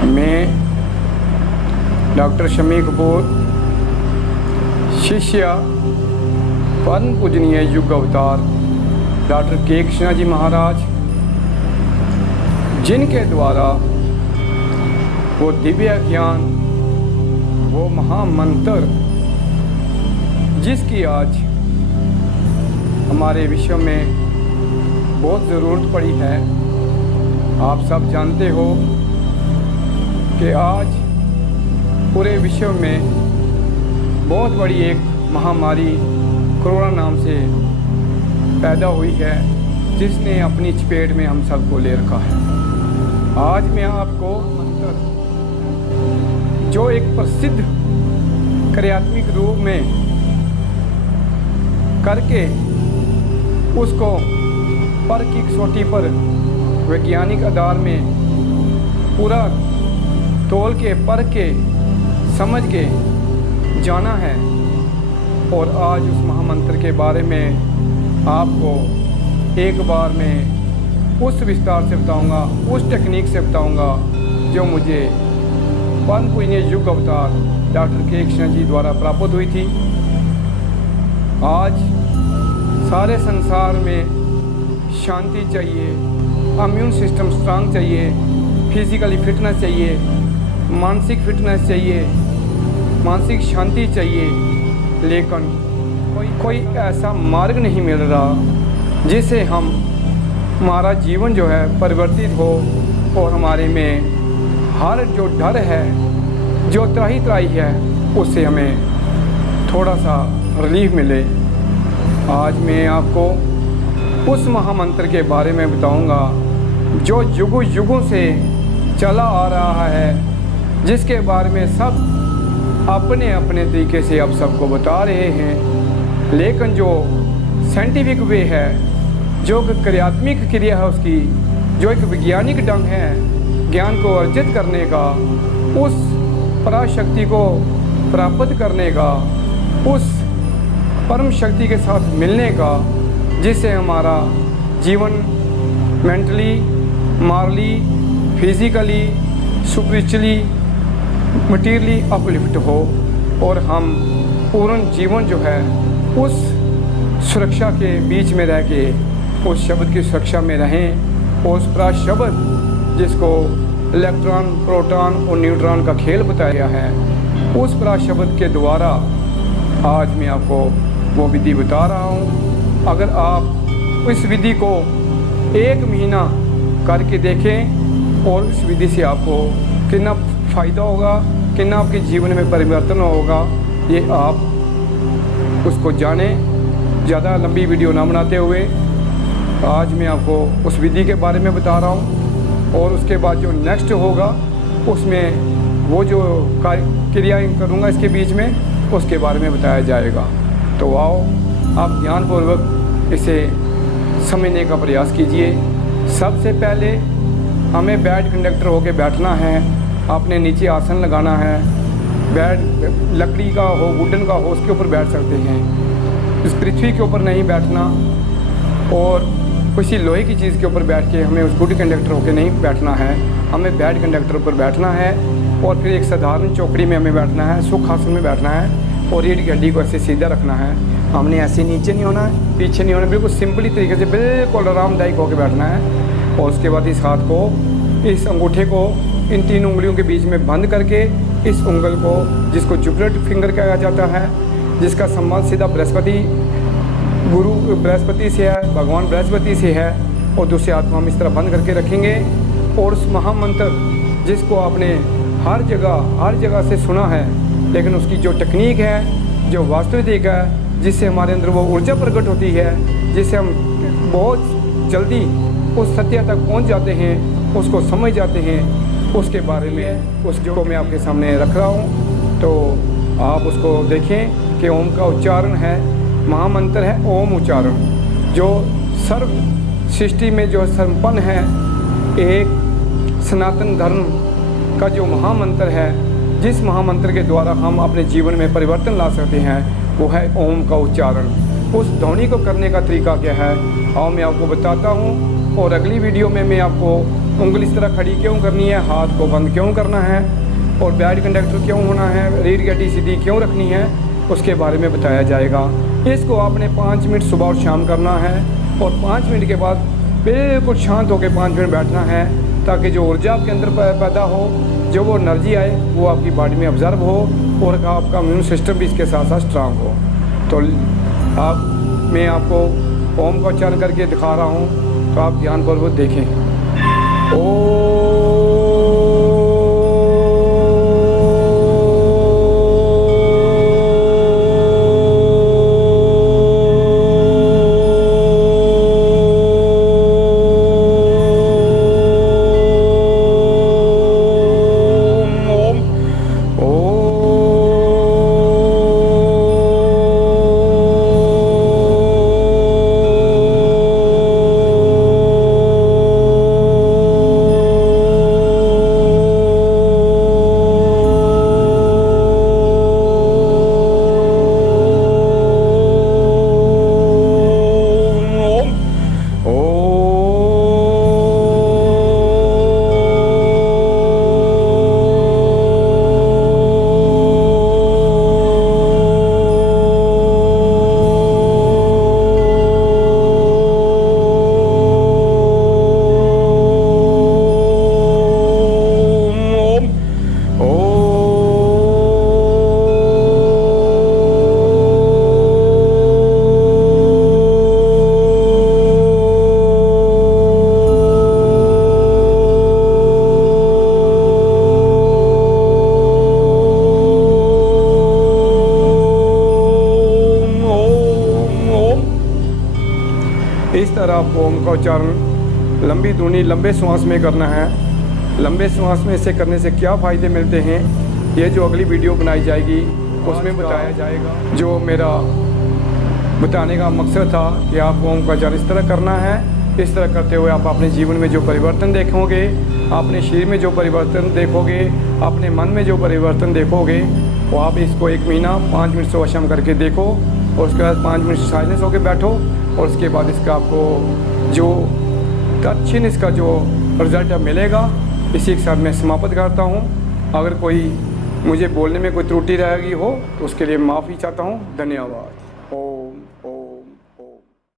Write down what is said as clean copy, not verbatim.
मैं डॉक्टर शमी कपूर, शिष्य परम पूजनीय युग अवतार डॉक्टर के कृष्णा जी महाराज, जिनके द्वारा वो दिव्य ज्ञान, वो महामंत्र जिसकी आज हमारे विश्व में बहुत ज़रूरत पड़ी है। आप सब जानते हो कि आज पूरे विश्व में बहुत बड़ी एक महामारी कोरोना नाम से पैदा हुई है, जिसने अपनी चपेट में हम सबको ले रखा है। आज मैं आपको मंत्र, जो एक प्रसिद्ध क्रियात्मक रूप में करके उसको पर की कसौटी पर वैज्ञानिक आधार में पूरा तोल के, पर के, समझ के जाना है। और आज उस महामंत्र के बारे में आपको एक बार मैं उस विस्तार से बताऊंगा, उस टेक्निक से बताऊंगा जो मुझे परम पूजनीय युग अवतार डॉक्टर के कृष्णा जी द्वारा प्राप्त हुई थी। आज सारे संसार में शांति चाहिए, इम्यून सिस्टम स्ट्रांग चाहिए, फिजिकली फिटनेस चाहिए, मानसिक फिटनेस चाहिए, मानसिक शांति चाहिए, लेकिन कोई ऐसा मार्ग नहीं मिल रहा जिससे हमारा जीवन जो है परिवर्तित हो और हमारे में हर जो डर है, जो त्राही है, उससे हमें थोड़ा सा रिलीफ मिले। आज मैं आपको उस महामंत्र के बारे में बताऊंगा जो युगों युगों से चला आ रहा है, जिसके बारे में सब अपने अपने तरीके से अब सबको बता रहे हैं, लेकिन जो साइंटिफिक वे है, जो क्रियात्मक क्रिया है उसकी, जो एक वैज्ञानिक ढंग है ज्ञान को अर्जित करने का, उस पराशक्ति को प्राप्त करने का, उस परम शक्ति के साथ मिलने का, जिससे हमारा जीवन mentally, morally, physically, spiritually, materially uplift हो और हम पूर्ण जीवन जो है उस सुरक्षा के बीच में रह के उस शब्द की सुरक्षा में रहें। और उस पूरा शब्द जिसको इलेक्ट्रॉन, प्रोटॉन और न्यूट्रॉन का खेल बताया गया है, उस पूरा शब्द के द्वारा आज मैं आपको वो विधि बता रहा हूँ। अगर आप इस विधि को 1 महीना करके देखें और इस विधि से आपको कितना फ़ायदा होगा, कितना आपके जीवन में परिवर्तन होगा, ये आप उसको जानें। ज़्यादा लंबी वीडियो ना बनाते हुए आज मैं आपको उस विधि के बारे में बता रहा हूँ, और उसके बाद जो नेक्स्ट होगा उसमें वो जो क्रियाएँ करूँगा इसके बीच में, उसके बारे में बताया जाएगा। तो आओ आप ध्यानपूर्वक इसे समझने का प्रयास कीजिए। सबसे पहले हमें बेड कंडक्टर होकर बैठना है, आपने नीचे आसन लगाना है, बेड लकड़ी का हो, वुडन का हो, उसके ऊपर बैठ सकते हैं। इस पृथ्वी के ऊपर नहीं बैठना और किसी लोहे की चीज़ के ऊपर बैठ के हमें उस गुड कंडक्टर होकर नहीं बैठना है, हमें बेड कंडक्टर पर बैठना है। और फिर एक साधारण चौकड़ी में हमें बैठना है, सुखासन में बैठना है, और रीढ़ की हड्डी को ऐसे सीधा रखना है। हमने ऐसे नीचे नहीं होना है, पीछे नहीं होना, बिल्कुल सिंपली तरीके से बिल्कुल आरामदायक होकर बैठना है। और उसके बाद इस हाथ को, इस अंगूठे को इन 3 उंगलियों के बीच में बंद करके इस उंगल को, जिसको जुपिटर फिंगर कहा जाता है, जिसका संबंध सीधा बृहस्पति, गुरु बृहस्पति से है, भगवान बृहस्पति से है, और दूसरे हाथ को हम इस तरह बंद करके रखेंगे। और उस महामंत्र जिसको आपने हर जगह से सुना है, लेकिन उसकी जो टेक्निक है, जो वास्तविक है, जिससे हमारे अंदर वो ऊर्जा प्रकट होती है, जिससे हम बहुत जल्दी उस सत्य तक पहुंच जाते हैं, उसको समझ जाते हैं, उसके बारे में उसको मैं आपके सामने रख रहा हूं। तो आप उसको देखें कि ओम का उच्चारण है, महामंत्र है ओम उच्चारण, जो सर्व सृष्टि में जो संपन्न है, एक सनातन धर्म का जो महामंत्र है, जिस महामंत्र के द्वारा हम अपने जीवन में परिवर्तन ला सकते हैं, वो है ओम का उच्चारण। उस ध्वनि को करने का तरीका क्या है, आओ मैं आपको बताता हूँ। और अगली वीडियो में मैं आपको उंगली इस तरह खड़ी क्यों करनी है, हाथ को बंद क्यों करना है, और बैड कंडक्टर क्यों होना है, रीढ़ की हड्डी सीधी क्यों रखनी है, उसके बारे में बताया जाएगा। इसको आपने 5 मिनट सुबह और शाम करना है, और 5 मिनट के बाद बिल्कुल शांत होकर 5 मिनट बैठना है, ताकि जो ऊर्जा आपके अंदर पैदा हो, जो वो एनर्जी आए, वो आपकी बॉडी में ऑब्जर्व हो और आपका इम्यून सिस्टम भी इसके साथ साथ स्ट्रांग हो। तो मैं आपको ओम का उच्चारण करके दिखा रहा हूँ, तो आप ध्यानपूर्वक देखें। इस तरह ओम का उच्चारण लंबी धुनी लंबे श्वास में करना है। लंबे श्वास में इसे करने से क्या फ़ायदे मिलते हैं, ये जो अगली वीडियो बनाई जाएगी उसमें बताया जाएगा। जो मेरा बताने का मकसद था कि आप ओम का उच्चारण इस तरह करना है। इस तरह करते हुए आप अपने जीवन में जो परिवर्तन देखोगे, अपने शरीर में जो परिवर्तन देखोगे, अपने मन में जो परिवर्तन देखोगे, वो आप इसको 1 महीना 5 मिनट से वशम करके देखो, और उसके बाद 5 मिनट साइलेंस होकर बैठो, और उसके बाद इसका आपको जो तत्क्षण इसका जो रिज़ल्ट मिलेगा, इसी के साथ मैं समाप्त करता हूँ। अगर कोई मुझे बोलने में कोई त्रुटि रहेगी हो तो उसके लिए माफ़ी चाहता हूँ। धन्यवाद।